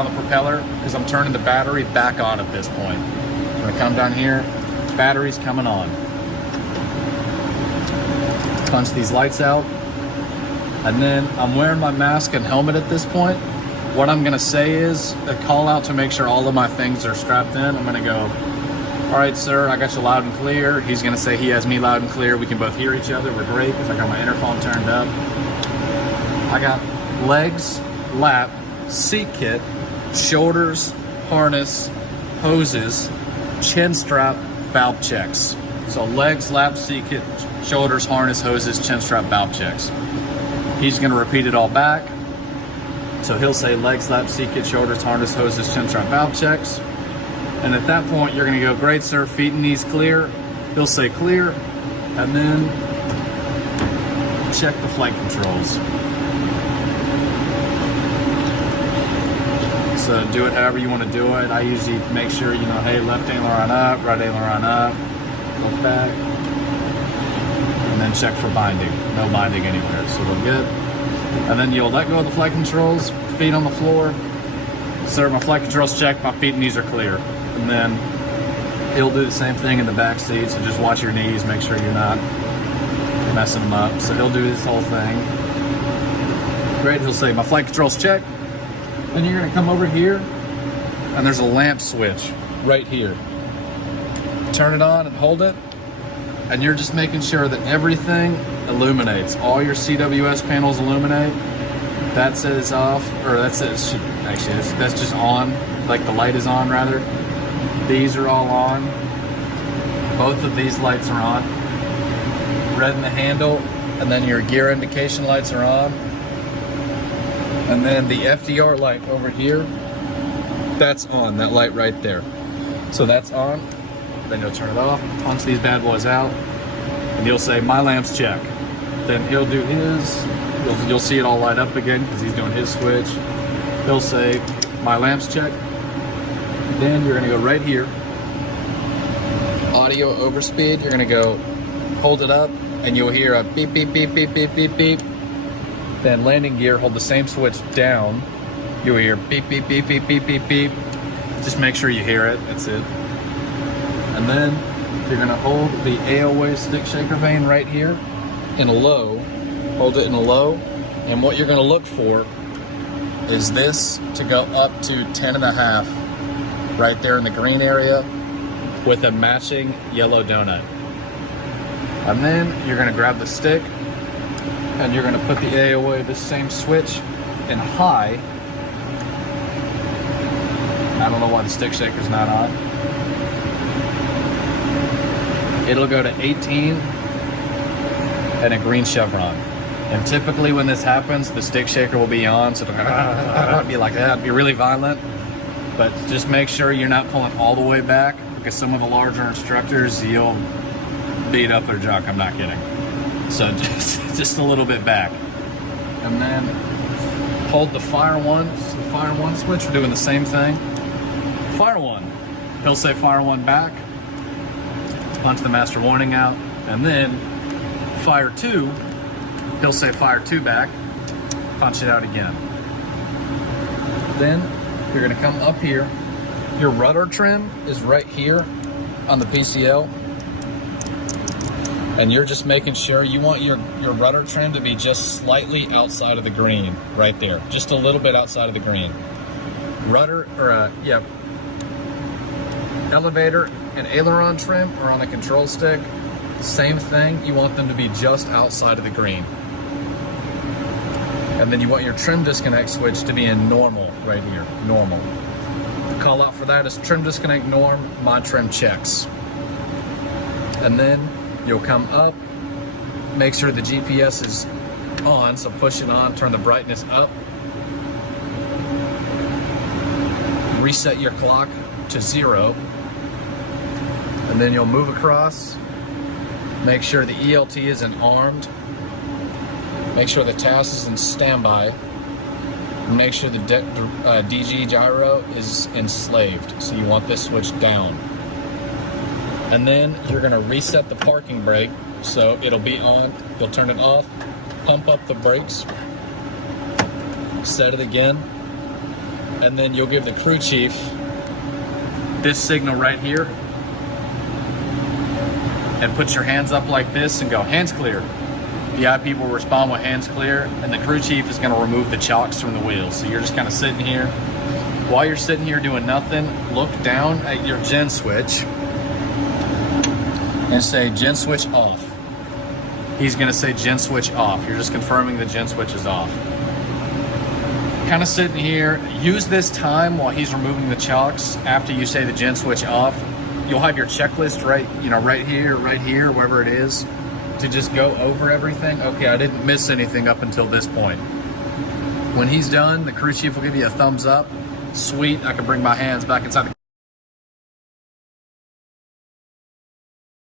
on the propeller because I'm turning the battery back on at this point. I'm gonna come down here, battery's coming on. Punch these lights out. And then I'm wearing my mask and helmet at this point. What I'm gonna say is a call out to make sure all of my things are strapped in. I'm gonna go, all right, sir, I got you loud and clear. He's gonna say he has me loud and clear. We can both hear each other. We're great because I got my interphone turned up. I got legs, lap, seat kit, shoulders, harness, hoses, chin strap, valve checks. So legs, lap, seat kit, shoulders, harness, hoses, chin strap, valve checks. He's gonna repeat it all back. So he'll say legs, lap, seat kit, shoulders, harness, hoses, chin strap, valve checks. And at that point, you're gonna go, great, sir, feet and knees clear. He'll say clear, and then check the flight controls. So do it however you wanna do it. I usually make sure, you know, hey, left aileron up, right aileron up, look back, and then check for binding. No binding anywhere, so we're good. And then you'll let go of the flight controls, feet on the floor. Sir, my flight controls checked, my feet and knees are clear. And then he'll do the same thing in the back seat, so just watch your knees, make sure you're not messing them up. So he'll do this whole thing. Great, he'll say, my flight controls checked. Then you're gonna come over here, and there's a lamp switch right here. Turn it on and hold it, and you're just making sure that everything illuminates. All your CWS panels illuminate. That says off, or that says, actually, that's just on, like the light is on rather. These are all on. Both of these lights are on. Red in the handle, and then your gear indication lights are on. And then the FDR light over here, that's on, that light right there. So that's on, then you'll turn it off, punch these bad boys out, and you'll say, my lamp's check. Then he'll do his, you'll see it all light up again because he's doing his switch. He'll say, my lamp's check. Then you're gonna go right here, audio overspeed, you're gonna go hold it up, and you'll hear a beep, beep, beep, beep, beep, beep, beep. Then landing gear, hold the same switch down. You'll hear beep, beep, beep, beep, beep, beep, beep. Just make sure you hear it, that's it. And then you're gonna hold the AOA stick shaker vane right here in a low. Hold it in a low. And what you're gonna look for is this to go up to 10.5 right there in the green area with a matching yellow donut. And then you're gonna grab the stick and you're gonna put the AOA, this same switch, in high. I don't know why the stick shaker's not on. It'll go to 18 and a green chevron. And typically when this happens, the stick shaker will be on, so it'll be like that, be really violent. But just make sure you're not pulling all the way back, because some of the larger instructors, you'll beat up their jock, I'm not kidding. So just a little bit back. And then hold the fire one switch, we're doing the same thing. Fire one, he'll say fire one back, punch the master warning out, and then fire two, he'll say fire two back, punch it out again. Then you're gonna come up here. Your rudder trim is right here on the PCL. And you're just making sure you want your rudder trim to be just slightly outside of the green, right there. Just a little bit outside of the green. Rudder, or elevator and aileron trim are on the control stick. Same thing, you want them to be just outside of the green. And then you want your trim disconnect switch to be in normal, right here, normal. The call out for that is trim disconnect norm, mod trim checks. And then you'll come up, make sure the GPS is on, so push it on, turn the brightness up. Reset your clock to 0. And then you'll move across, make sure the ELT is in armed, make sure the TAS is in standby, and make sure the DG gyro is enslaved, so you want this switch down. And then you're gonna reset the parking brake, so it'll be on, you'll turn it off, pump up the brakes, set it again, and then you'll give the crew chief this signal right here, and put your hands up like this and go, hands clear. The IP will respond with hands clear, and the crew chief is going to remove the chocks from the wheels. So you're just kind of sitting here. While you're sitting here doing nothing, look down at your gen switch and say gen switch off. He's going to say gen switch off. You're just confirming the gen switch is off. Kind of sitting here, use this time while he's removing the chocks. After you say the gen switch off, you'll have your checklist right here, wherever it is, to just go over everything. Okay, I didn't miss anything up until this point. When he's done, the crew chief will give you a thumbs up. Sweet, I can bring my hands back inside the